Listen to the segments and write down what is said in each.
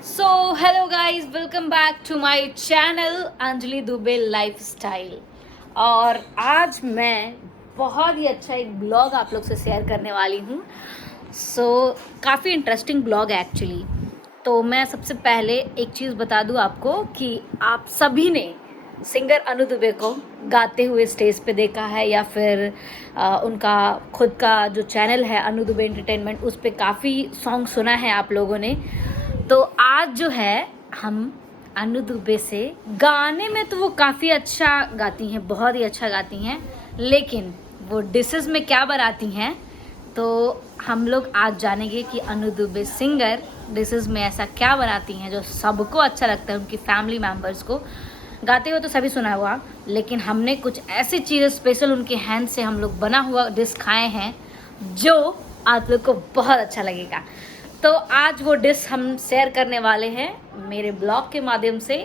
So hello guys, welcome back to my channel Anjali Dubey lifestyle. और आज मैं बहुत ही अच्छा एक ब्लॉग आप लोग से शेयर करने वाली हूँ। काफ़ी इंटरेस्टिंग ब्लॉग है एक्चुअली। तो मैं सबसे पहले एक चीज़ बता दूँ आपको कि आप सभी ने सिंगर अनु दुबे को गाते हुए स्टेज पे देखा है या फिर उनका खुद का जो चैनल है अनु दुबे एंटरटेनमेंट, उस पर काफ़ी सॉन्ग सुना है आप लोगों ने। तो आज जो है हम अनु दुबे से गाने में तो वो काफ़ी अच्छा गाती हैं, बहुत ही अच्छा गाती हैं, लेकिन वो डिशेस में क्या बनाती हैं तो हम लोग आज जानेंगे कि अनु दुबे सिंगर डिशेस में ऐसा क्या बनाती हैं जो सबको अच्छा लगता है, उनकी फैमिली मेम्बर्स को। गाते हुए तो सभी सुना हुआ, लेकिन हमने कुछ ऐसी चीज़ें स्पेशल उनके हैंड से हम लोग बना हुआ डिश खाए हैं जो आप लोग को बहुत अच्छा लगेगा। तो आज वो डिश हम शेयर करने वाले हैं मेरे ब्लॉग के माध्यम से,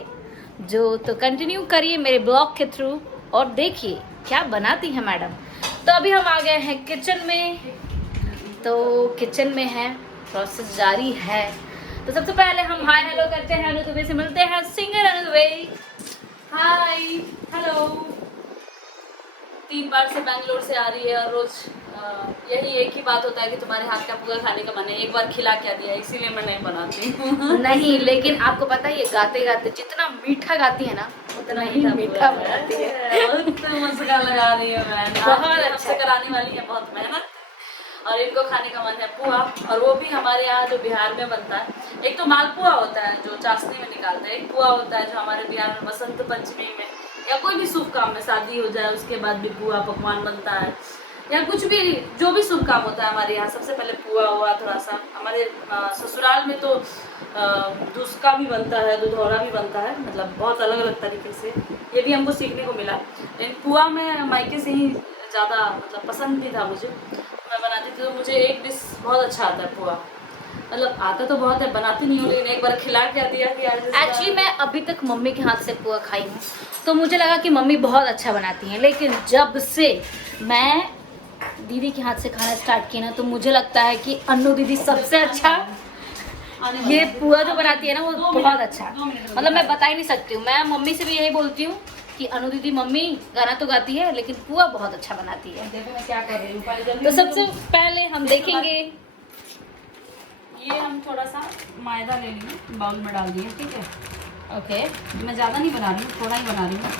तो कंटिन्यू करिए मेरे ब्लॉग के थ्रू और देखिए क्या बनाती हैं मैडम। तो अभी हम आ गए हैं किचन में, तो किचन में है, प्रोसेस जारी है। तो सबसे पहले हम हाय हेलो करते हैं, अनु दुबे से मिलते हैं। Singer Anu Dubey, hi hello. 3 बार से बैंगलोर से आ रही है और रोज यही एक ही बात होता है कि तुम्हारे हाथ का पुआ खाने का मन है। एक बार खिला क्या दिया, इसीलिए मैं नहीं बनाती नहीं, लेकिन आपको पता है ये गाते गाते जितना मीठा गाती है ना उतना ही मीठा बनाती है। बहुत मस्का लगा रही है मैं, बहुत अच्छा कराने वाली है, बहुत मेहनत। और इनको खाने का मन है पुआ, और वो भी हमारे यहाँ जो बिहार में बनता है। एक तो मालपुआ होता है जो चाशनी में निकालते हैं, एक पुआ होता है जो हमारे बिहार में बसंत पंचमी में या कोई भी शुभ काम में, शादी हो जाए उसके बाद भी पुआ पकवान बनता है, या कुछ भी जो भी शुभ काम होता है हमारे यहाँ सबसे पहले पुआ हुआ। थोड़ा सा हमारे ससुराल में तो दूध का भी बनता है, दूधौरा भी बनता है, मतलब बहुत अलग अलग तरीके से ये भी हमको सीखने को मिला। लेकिन पुआ में मायके से ही ज़्यादा मतलब पसंद भी था मुझे, मैं बनाती थी। तो मुझे एक डिश बहुत अच्छा आता है पुआ, मतलब आता तो बहुत है, बनाती नहीं हूँ, लेकिन एक बार खिला क्या दिया कि एक्चुअली मैं अभी तक मम्मी के हाथ से पुआ खाई हूँ तो मुझे लगा कि मम्मी बहुत अच्छा बनाती हैं, लेकिन जब से मैं दीदी के हाथ से खाना स्टार्ट किया ना तो मुझे लगता है कि अनु दीदी सबसे अच्छा ये पुआ जो बनाती है ना वो बहुत अच्छा, मतलब मैं बता ही नहीं सकती हूँ। मैं मम्मी से भी यही बोलती हूँ कि अनु दीदी मम्मी गाना तो गाती है लेकिन पुआ बहुत अच्छा बनाती है। देखो मैं क्या कर रही हूँ। तो सबसे पहले हम देखेंगे, ये हम थोड़ा सा मैदा ले लिए, बाउल में डाल दिए, ठीक है। ओके, मैं ज़्यादा नहीं बना रही हूँ, थोड़ा ही बना रही हूँ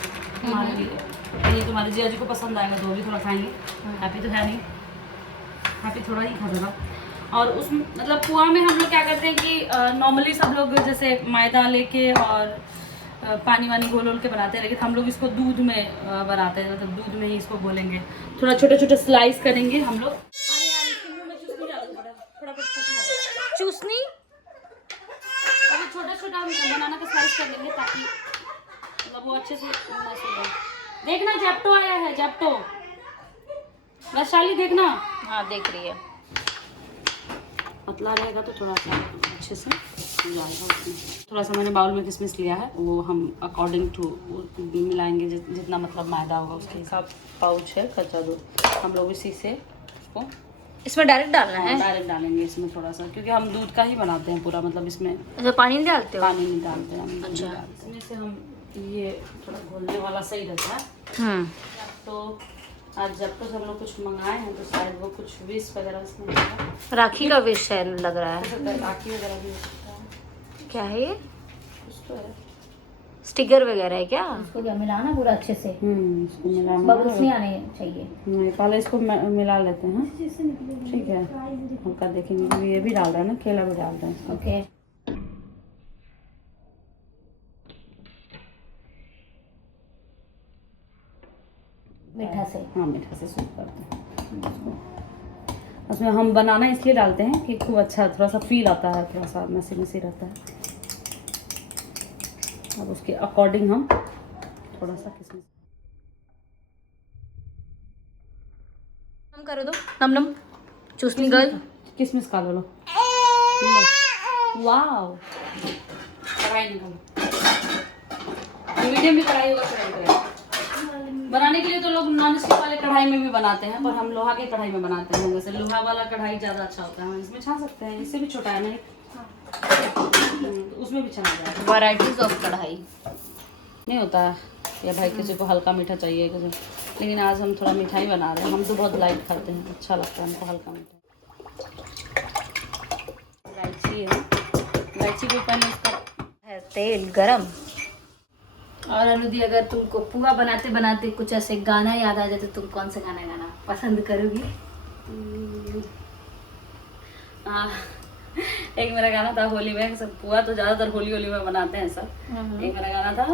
तुम्हारे लिए। ये तुम्हारे जिया जी को पसंद आएगा तो वो भी थोड़ा खाएंगे। हैप्पी तो है नहीं, हैप्पी थोड़ा ही खा देगा। और उस मतलब पुआ में हम लोग क्या करते हैं कि नॉर्मली सब लोग जैसे मैदा लेके और पानी वानी घोल के बनाते हैं, लेकिन हम लोग इसको दूध में बनाते हैं, मतलब दूध में ही इसको घोलेंगे, थोड़ा छोटे छोटे स्लाइस करेंगे हम लोग। चूसनी अभी छोटा छोटा हम बनाना का स्लाइस कर लेंगे ताकि मतलब वो अच्छे से मैश हो जाए। देखना जेप्टो आया है, जेप्टो वैशाली देखना। हाँ देख रही है। पतला रहेगा तो थोड़ा सा अच्छे से जाएगा उसमें। थोड़ा सा मैंने बाउल में किशमिश लिया है, वो हम अकॉर्डिंग टू मिलाएंगे जितना मतलब मैदा होगा उसके हिसाब। पाउच है कच्चा दूध, हम लोग इसी से उसको इसमें डायरेक्ट डालना है? डायरेक्ट डालेंगे इसमें थोड़ा सा, क्योंकि हम दूध का ही बनाते हैं पूरा, मतलब इसमें अच्छा पानी नहीं डालते हो? पानी नहीं डालते हम। अच्छा, इसमें से हम ये थोड़ा घोलने वाला सही रहता है। तो आज जब तक हम लोग कुछ मंगाए हैं तो शायद वो कुछ विश वगैरह इसमें होगा। राखी का विश है लग रहा है। राखी वगैरह भी हो सकता है। क्या है ये? कुछ तो है, स्टिकर वगैरह है क्या? इसको क्या मिलाना पूरा अच्छे से, इसको मिलाना बबल्स नहीं आने चाहिए। नहीं, पहले इसको मिला लेते हैं, ठीक है। हल्का देखेंगे क्योंकि ये भी डाल रहा है ना, केला भी डाल रहा है इसमें। ओके, मीठा से, हाँ मीठा से सूप करते हैं। उसमें हम बनाना इसलिए डालते हैं कि खूब अच्छा थोड़ा सा फील आता है, थोड़ा सा मसी मसी रहता है। अब उसके अकॉर्डिंग हम थोड़ा सा किशमिश नम करो दो, नम नम चूसनी गर्ल। किशमिश का लो। वाओ, कढ़ाई निकालो, मीडियम भी कढ़ाई होगा कढ़ाई बनाने के लिए। तो लोग नॉन स्टिक वाले कढ़ाई में भी बनाते हैं, पर हम लोहा के कढ़ाई में बनाते हैं। वैसे लोहा वाला कढ़ाई ज़्यादा अच्छा होता है, हम इसमें छा सकते हैं, इससे भी छोटा है नहीं। उसमें भी चला जाएगा। वैरायटीज ऑफ कढ़ाई। नहीं होता है या भाई किसी को हल्का मीठा चाहिए किसी, लेकिन आज हम थोड़ा मिठाई बना रहे हैं। हम तो बहुत लाइट खाते हैं, अच्छा लगता है हमको हल्का मीठा। इलायची है, इलायची के ऊपर इसका है तेल गरम। और अनुदी, अगर तुमको पुआ बनाते बनाते कुछ ऐसे गाना याद आ जाए तो तुम कौन सा गाना गाना पसंद करोगी? एक मेरा गाना था होली में, सब पुआ तो ज्यादातर होली होली में बनाते हैं सब। एक मेरा गाना था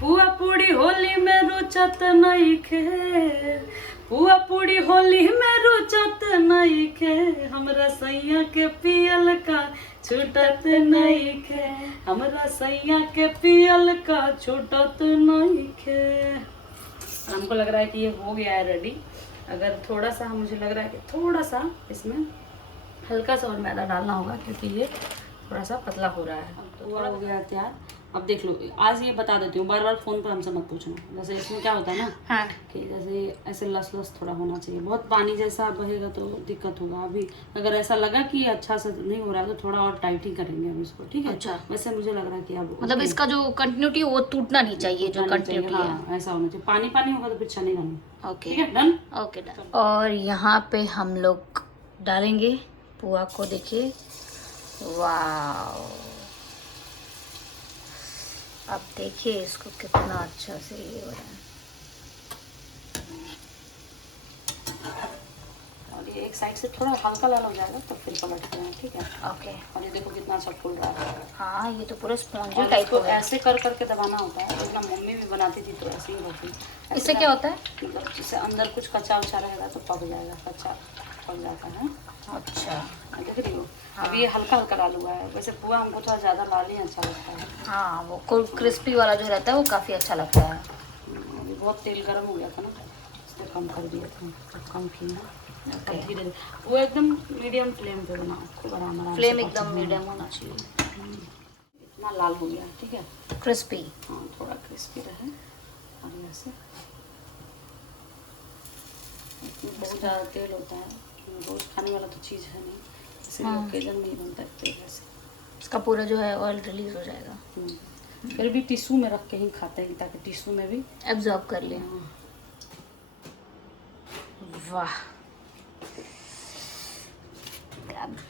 पुआ पूड़ी होली में रुचत नहीं खे, पुआ पूड़ी होली में रुचत नहीं खे, हमरा सैया के पियल का छूटत नहीं खे, हमरा सैया के पियल का छूटत नहीं खे। हमको लग रहा है कि ये हो गया है रेडी। अगर थोड़ा सा मुझे लग रहा है कि थोड़ा सा इसमें हल्का सा और मैदा डालना होगा, क्योंकि ये थोड़ा सा पतला हो रहा है। तो थोड़ा हो गया तैयार। अब देख लो, आज ये बता देती हूँ, बार बार फ़ोन पर हमसे मत पूछना। जैसे इसमें क्या होता है ना, हाँ। कि जैसे ऐसे लस लस थोड़ा होना चाहिए, बहुत पानी जैसा बहेगा तो दिक्कत होगा। अभी अगर ऐसा लगा कि अच्छा से नहीं हो रहा है तो थोड़ा और टाइट ही करेंगे हम इसको, ठीक है? अच्छा। वैसे मुझे लग रहा है कि अब मतलब इसका जो कंटिन्यूटी वो टूटना नहीं चाहिए, जो कंटिन्यूटी है। हाँ, ऐसा होना चाहिए। पानी पानी होगा तो फिर चलेगा नहीं। ओके, ठीक है, डन। Okay done. और यहाँ पे हम लोग डालेंगे पुआ को, देखिए वाह। अब देखिए इसको कितना अच्छा से ये हो रहा है। और ये एक साइड से थोड़ा हल्का लाल हो जाएगा तो फिर पलट देना, ठीक है? ओके। और ये देखो कितना अच्छा फूल रहा है। हाँ, ये तो पूरा स्पॉन्जी और टाइप इसको हो गया। ऐसे कर करके दबाना होता है। अपना मम्मी भी बनाती थी तो ऐसे ही होती। इससे क्या होता है? मतलब जैसे अंदर कुछ कच्चा उच्चा रहेगा तो पक जाएगा, कच्चा पक जाता है। अच्छा, देख रही हो? अभी ये हल्का हल्का लाल हुआ है। वैसे पुआ हमको थोड़ा ज़्यादा लाल ही अच्छा लगता है। हाँ, वो क्रिस्पी वाला जो रहता है वो काफ़ी अच्छा लगता है। अभी बहुत तेल गर्म हो गया था ना, इसलिए कम कर दिया था, तो कम किया। ओके। धीरे धीरे वो एकदम मीडियम फ्लेम पे बनाओ, खूब आराम आराम से फ्लेम पकाओ। एकदम मीडियम होना चाहिए। इतना लाल हो गया, ठीक है? क्रिस्पी। हाँ, थोड़ा क्रिस्पी रहे। और ऐसे बहुत ज़्यादा तेल होता है, रोज खाने वाला तो चीज़ है नहीं, इसलिए ओकेजन में ही बनता है तेल ऐसे। इसका पूरा जो है ऑयल रिलीज हो जाएगा। फिर भी टिश्यू में रख के ही खाते हैं ताकि टिश्यू में भी एब्जॉर्ब कर ले। वाह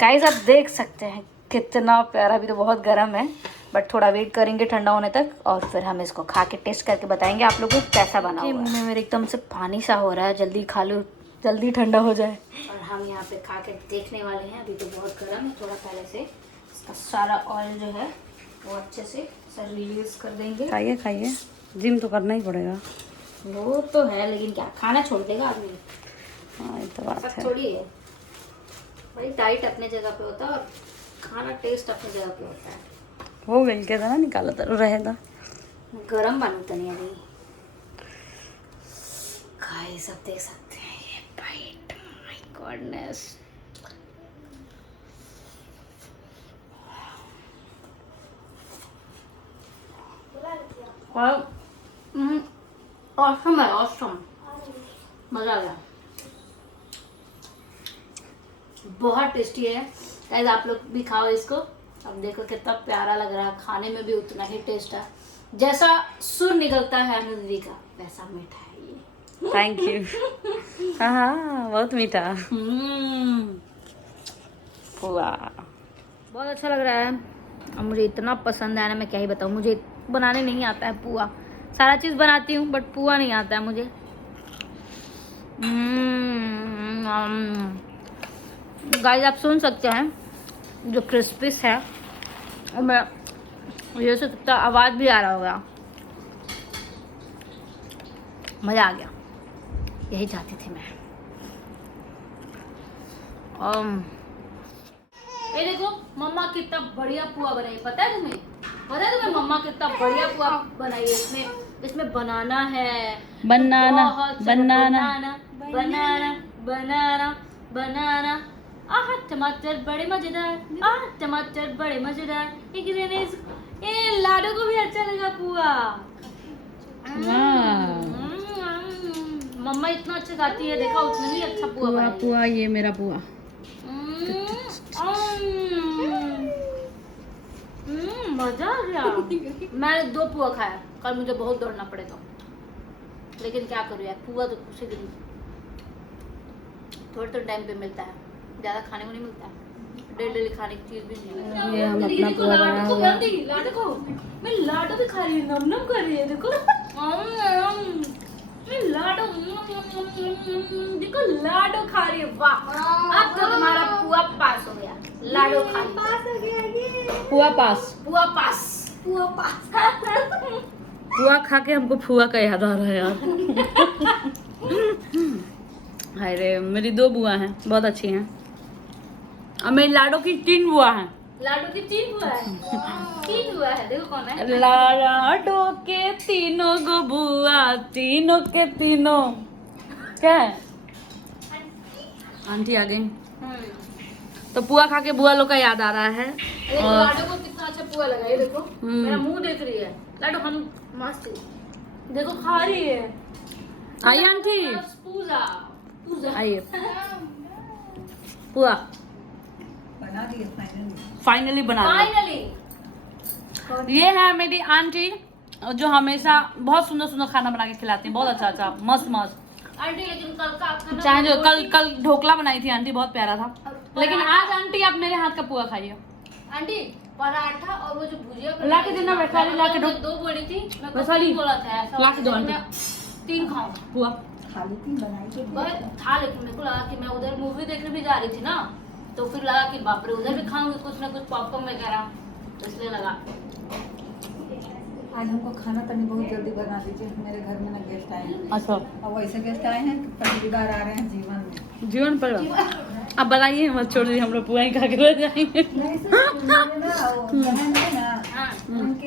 गाइस, आप देख सकते हैं कितना प्यारा। अभी तो बहुत गर्म है, बट थोड़ा वेट करेंगे ठंडा होने तक और फिर हम इसको खा के टेस्ट करके बताएंगे आप लोगों को कैसा बना हुआ है। मुंह में मेरे एकदम से पानी सा हो रहा है, जल्दी खा लो, जल्दी ठंडा हो जाए। और हम यहाँ पे खा के देखने वाले हैं। अभी तो बहुत गर्म है, थोड़ा पहले से इसका सारा ऑयल जो है वो अच्छे से सर रिलीज कर देंगे। खाइए खाइए, जिम तो करना ही पड़ेगा। वो तो है, लेकिन क्या खाना छोड़ देगा आदमी? हाँ, ये तो बात है। थोड़ी है भाई, डाइट अपने जगह पे होता है और खाना टेस्ट अपने जगह पे होता है। हो गई क्या था ना, निकाला था रहेगा गरम बनू तो नहीं अभी। गाइस, सब देख सकते हैं ये बाइट, माय गॉडनेस। ऑसम है, ऑसम, मजा आ गया, बहुत टेस्टी है गाइस। आप लोग भी खाओ इसको। अब देखो कितना प्यारा लग रहा है, खाने में भी उतना ही टेस्ट है। जैसा सुर निकलता है अनुदी का वैसा मीठा है ये। Thank you. हाँ, बहुत मीठा। वाह, बहुत अच्छा लग रहा है और मुझे इतना पसंद है ना, मैं क्या ही बताऊँ। मुझे बनाने नहीं आता है पुआ, सारा चीज़ बनाती हूँ बट पुआ नहीं आता है मुझे। गाइस, आप सुन सकते हैं जो क्रिस्पीस है, और मैं ये से कितना आवाज़ भी आ रहा होगा। मज़ा आ गया, यही चाहती थी मैं। ये देखो मम्मा कितना बढ़िया पुआ बनाई, पता है तुम्हें? पता है तुम्हें मम्मा कितना बढ़िया पुआ बनाई है? इसमें बनाना है, बनाना बनाना बनाना बनाना बनाना। आह, टमाटर बड़े मजेदार, आह टमाटर बड़े मजेदार। ये लाडो को भी अच्छा लगा पुआ। मम्मा इतना अच्छा खाती है, देखा उसने भी अच्छा पुआ बनाया। पुआ, ये मेरा पुआ। मजा आ गया। मैंने 2 पुआ खाया, कल मुझे बहुत दौड़ना पड़ेगा, लेकिन क्या करूँ यार, पुआ तो कुछ ही दिन थोड़े टाइम पे मिलता है, ज्यादा खाने को नहीं मिलता है, डेली खाने की चीज भी नहीं मिलती। ये हम अपना पुआ बनाया हुआ है। लाडू को मैं लाडू भी खा रही हूँ, नम नम कर रही है, देखो मैं लाडू देखो लाडू खा रही है। वाह, अब तो तुम्हारा पुआ पास हो गया, लाडू खा पास हो गया, ये पुआ पास। पुआ पास, पुआ पास। पुआ खा के हमको फुआ का याद आ रहा है यार। हाय रे, मेरी 2 बुआ हैं, बहुत अच्छी हैं। और मेरी लाडो की 3 बुआ हैं। लाडू की 3 बुआ है, 3 बुआ है, देखो कौन है। लाडो के 3 गो बुआ, तीनों के तीनों। क्या है? आंटी आ गई। तो पुआ खा के बुआ लोग का याद आ रहा है। देखो और लाडू को कितना अच्छा पुआ लगा, ये देखो मेरा मुंह देख रही है। लाडू हम मस्त है। देखो खा रही है। आइए आंटी, पूजा पूजा आइए। पुआ बना दिए फाइनली बना लिया। फाइनली। ये है मेरी आंटी, जो हमेशा बहुत सुंदर सुंदर खाना बना के खिलाती हैं, बहुत अच्छा अच्छा, मस्त मस्त। आंटी लेकिन कल का खाना चाहे जो कल ढोकला बनाई थी आंटी, बहुत प्यारा था। लेकिन आज आंटी आप मेरे हाथ का पुआ खाइए। आंटी पराठा और वो जो भुजिया ला के देना वैशाली, ला के दो। 2 बड़ी थी, मैं वैशाली, कुछ बोला था ऐसा, ला के दो मैं 3 खाऊं। पुआ खाली थी बनाई के बस था, लेकिन मेरे को लगा कि मैं उधर मूवी देखने भी जा रही थी ना, तो फिर लगा कि बाप रे उधर भी खाऊंगी कुछ ना कुछ पॉपकॉर्न वगैरह, तो इसलिए लगा। आज हमको खाना तनी बहुत जल्दी बना दीजिए, मेरे घर में ना गेस्ट आए हैं। अच्छा, और वैसे गेस्ट आए हैं कि पहली बार आ रहे हैं जीवन में। जीवन पर अब बनाइए, मत छोड़ दीजिए, हम लोग पुआ ही खा के रह जाएंगे। नहीं सर, मेरे ना वो बहन है ना, हाँ उनके